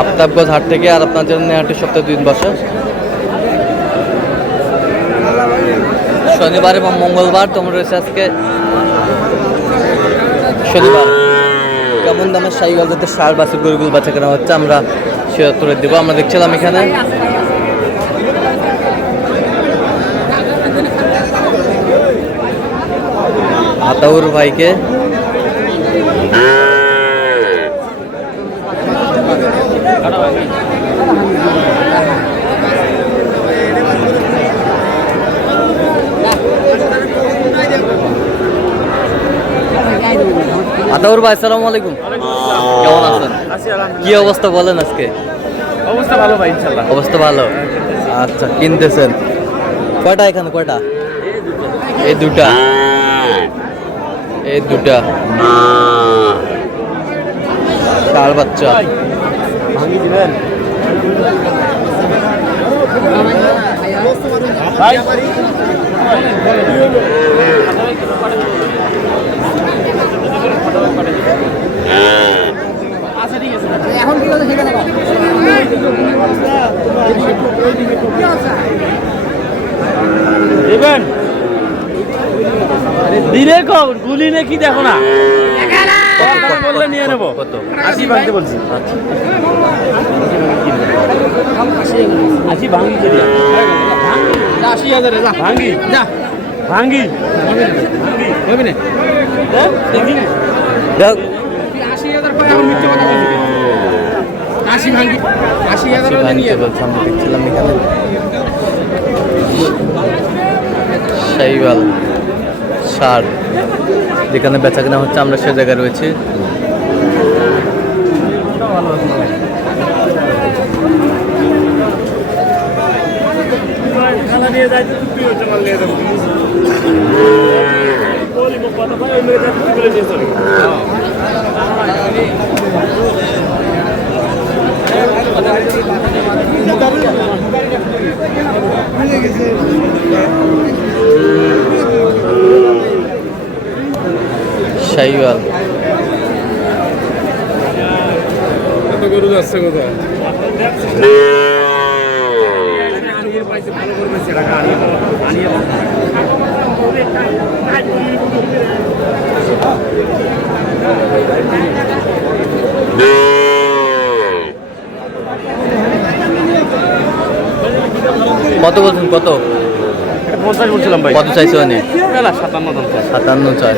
আফতাবগঞ্জ হাট থেকে আর আপনার জন্য হাটটি সপ্তাহে 2 দিন বসে, শনিবার এবং মঙ্গলবার। তোমরা রয়েছে আজকে শনিবার। কেমন দামের সাইকেল যাতে সার বাসে গরুগুলো বাচ্চা কেনা হচ্ছে আমরা সে উত্তরে দেবো। আমরা দেখছিলাম এখানে আতাউর ভাইকে আতাউর ভাই, আসসালামু আলাইকুম। কেমন আছেন? কি অবস্থা বলেন আজকে? অবস্থা ভালো ভাই, ইনশাআল্লাহ অবস্থা ভালো। আচ্ছা, কিনতেছেন কয়টা? এখানে কয়টা? এই দুটা, এই দুটা ষাঁড় বাচ্চা। ভাঙি দিবেন এখন কি কথা সেখানে দিবেন দিলে কম গুলি নাকি দেখো না, বললে নিয়ে নেবো। 80 ভাঙতে বলছি, 80 ভাঙি 80,000 ভাঙি যা ভাঙি হবে না। 80,000 পায় এখন মিথ্যে কথা বলছি। 80 ভাঙি 80,000 নিয়ে বলছি। আমরা দেখছিলাম এখানে শাইওয়াল ষাঁড় যেখানে বেচা কেনা হচ্ছে, আমরা সে জায়গায় রয়েছি। শাইওয়াল কত গরু যাচ্ছে কোথায়? কত বলছেন? কত? 50 বলছিলাম ভাই। কত চাইছো? 57 চাই।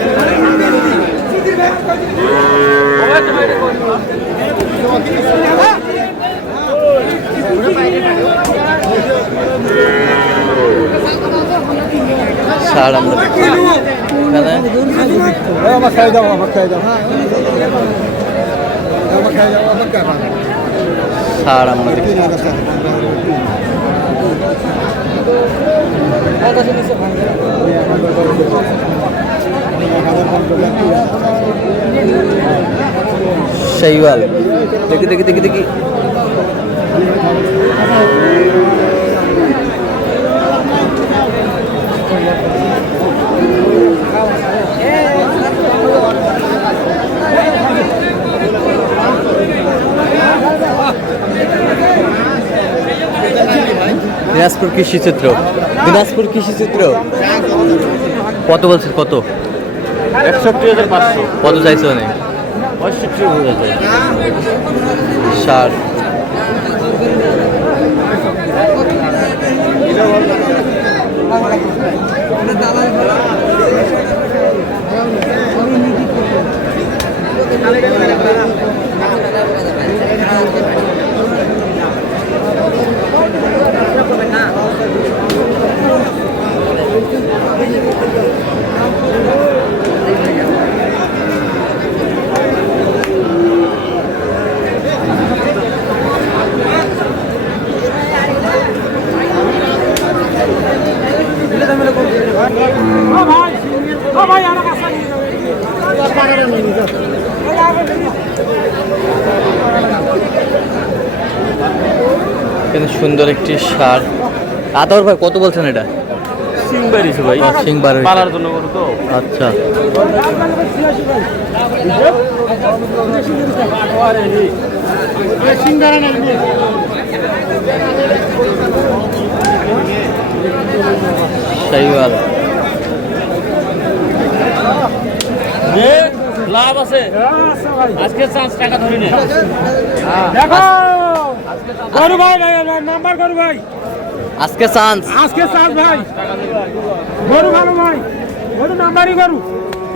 ষাঁড় আমরা দেখছি ষাঁড় আমরা দেখছি। শাইওয়াল দেখি দেখি দেখি দেখি দিনাজপুর কৃষি চিত্র, দিনাজপুর কৃষি চিত্র। কত বলছেন? কত? 61,500। কত চাইছো? অনেক 65,000 ষাঁড়। এখানে সুন্দর একটি ষাঁড়। আতর ভাই কত বলছেন এটা? সিং বেরিয়েছে ভাই সিং বার হয়েছে। পালার জন্য গরু তো আচ্ছা শাহিওয়াল লাভ আছে আজকে চান্স টাকা ধরে নে দেখো গরু ভাই নাম্বার গরু ভাই আজকে চান্স আজকে চাষ ভাই গরু ভালো ভাই গরু নাম্বারই গরু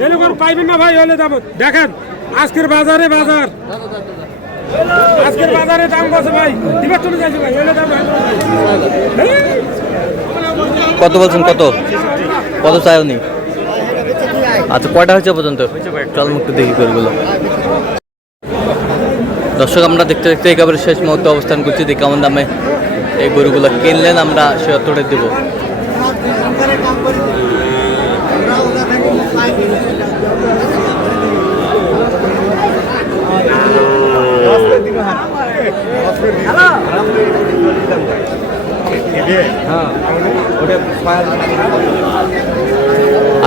এলে গরু পাইবেন না ভাই হলে যাবো দেখেন আজকের বাজারে বাজার আজকের বাজারে দাম কত ভাই দিবে চলে যাচ্ছে ভাই এলে যাবো কত বলছেন কত কত চাই উনি আচ্ছা কয়টা হয়েছে পর্যন্ত চল মুক্ত দেখি গরুগুলো দর্শক আমরা দেখতে দেখতে একেবারে শেষ মুহূর্তে অবস্থান করছি দেখি কেমন দামে এই গরুগুলো কিনলেন আমরা সে অতটা দেব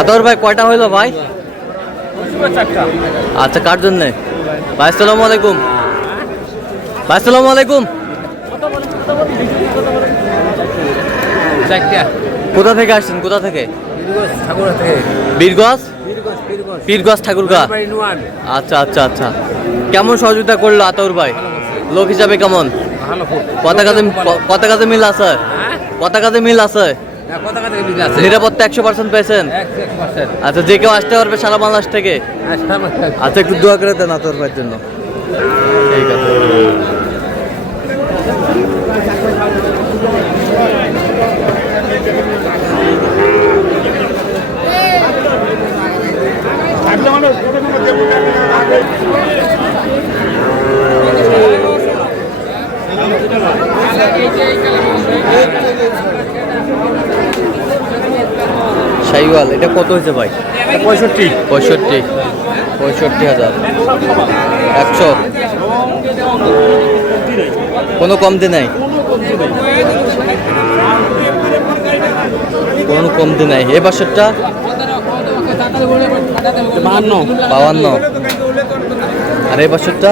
আতর ভাই কয়টা হইলো ভাই আচ্ছা কার জন্যে ভাই আসসালামু আলাইকুম ভাই আসসালামু আলাইকুম কোথা থেকে আসছেন কোথা থেকে বীরগঞ্জ পীরগঞ্জ ঠাকুরগা আচ্ছা আচ্ছা আচ্ছা কেমন সহযোগিতা করলো আতর ভাই লোক হিসাবে কেমন কত কাজে মিল আছে কত কাজে মিল আছে নিরাপত্তা 100% পেয়েছেন আচ্ছা যে কেউ আসতে পারবে সারা বাংলাদেশ থেকে আচ্ছা একটু দোয়া করে দেন আতর ভাইয়ের জন্য ঠিক আছে শাহিওয়াল এটা কত হয়েছে ভাই 65,000 100 কোনো কমতি নাই কোনো কমতি নাই এই বাসরটা 52 আর এই বাসরটা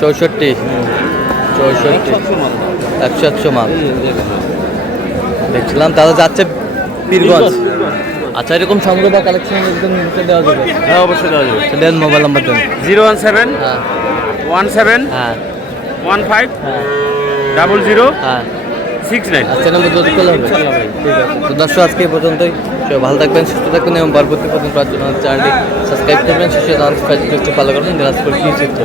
64 100 মাল দেখছিলাম তাহলে যাচ্ছে পীরগঞ্জ আচ্ছা এরকম সংগ্রহ বা কালেকশন দেওয়া যাবে হ্যাঁ অবশ্যই দেওয়া যাবে দেন মোবাইল নাম্বার দেন 017 হ্যাঁ 17 হ্যাঁ 15 হ্যাঁ 00 হ্যাঁ 69 আচ্ছা নম্বর যদি করলে হবে ঠিক আছে তো দর্শক আজকে এই পর্যন্তই সবাই ভালো থাকবেন সুস্থ থাকবেন এবং পরবর্তী পর্যন্ত চ্যানেলটি সাবস্ক্রাইব করবেন শেষে ফেসবুক ফলো করবেন দিনাজপুর কি চিত্র